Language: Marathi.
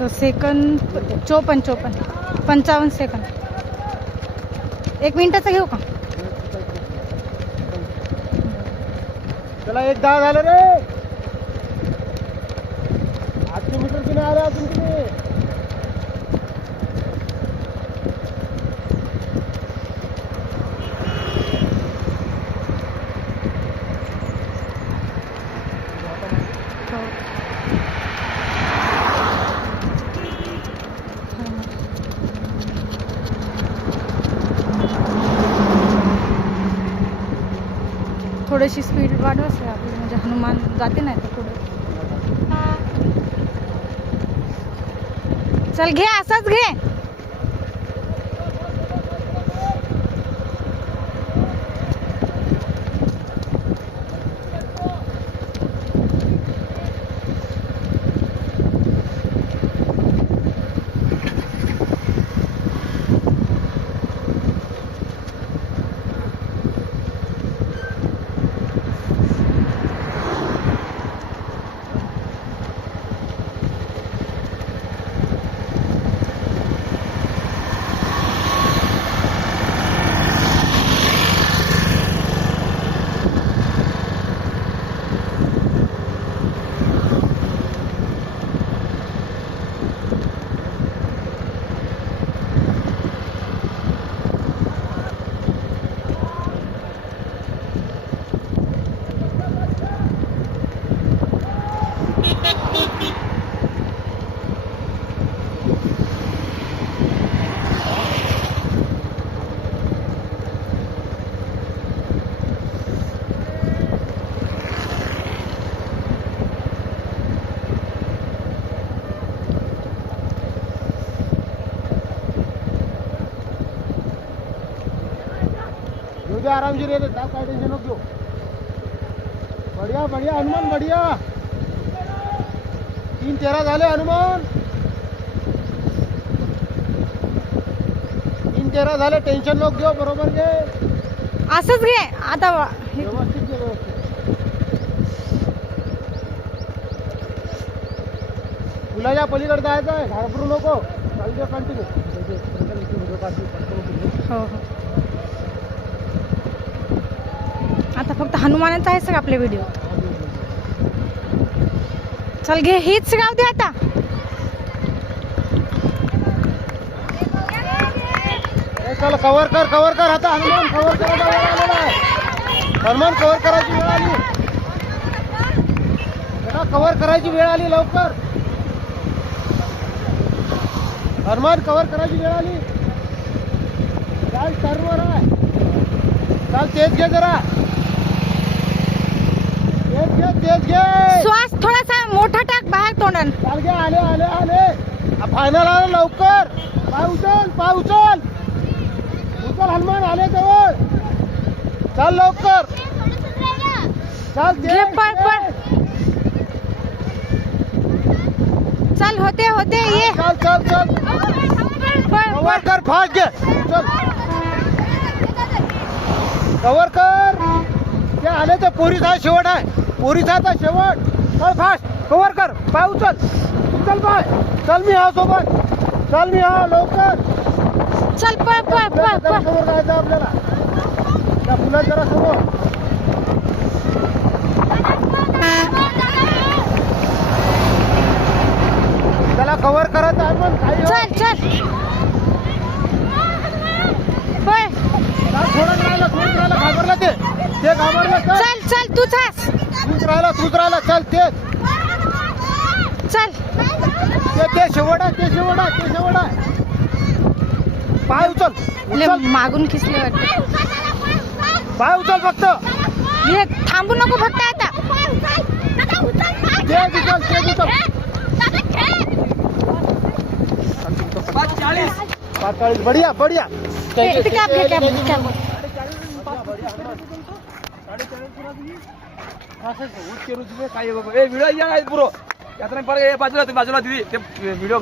तर सेकंद चोपन्न चोपन्न पंचावन्न सेकंद. एक मिनिटाचं घेऊ का? चला एक दहा झालं रे. आठशे मीटर तुम्ही आले अजून तुम्ही हो. थोडीशी स्पीड वाढवाच आपली म्हणजे हनुमान जाते नाही तर पुढे. चल घे असाच घे. आरामशीर येते त्या काय टेन्शन नको बढिया बढिया हनुमान बढिया. तीन तेरा झाले हनुमान. तेरा झाले टेन्शन नको घेऊ बरोबर घे. असंच घे. आता व्यवस्थित घे व्यवस्थित. पुलाच्या पलीकडे जायचं आहे घाबरू नको. चालू दे कंटिन्यू हो हो. आता फक्त हनुमानाचा आहे सगळं आपले व्हिडिओ चल घे हीच गाव दे आता. चल कव्हर कर कव्हर कर. आता हनुमान कव्हर करायचा वेळ आलेला आहे. हनुमान कव्हर करायची वेळ आली. बेटा कव्हर करायची वेळ आली लवकर. हनुमान कव्हर करायची वेळ आली. चाल टर्नवर आहे चाल तेज घे जरा. तेज घे तेज घे. श्वास थोडासा मोठा टाक बाहेर तोंडान चाल घे आले आले आले. फायनल आलं लवकर. पाय उचल पाय उचल. उचल हनुमान आले जवळ. चाल लवकर. चाल घे. पळ. चल होते होते ये. चाल चाल चाल पळ कर फास्ट घे. चल. कव्हर कर. ते आले ते पोरीचा शेवट आहे. पोरीचा आता शेवट. चल फास्ट. कव्हर कर. पाय उचल उचल पाय चल मी हा सोबत. चल मी हा लवकर. चल पळ पळ पळ पळ. त्याला कव्हर हो. चल चल. पळ. घाबरलं ते. ते घाबरलं चल चल तूच हास तूच राहिला तूच राहिला. चल ते. चल. ते ते शेवट आहे ते शेवट आहे ते शेवट आहे. पाय उचल. मागून खिसले वाटतं. पाय उचल फक्त. ये थांबू नको फक्त आता. ते उचल. ते उचल पाच बढिया बढिया. Cap cap cap. काय व्हिडिओ या पुरो. यात्रा बाजूला बाजूला दिदी. ते व्हिडिओ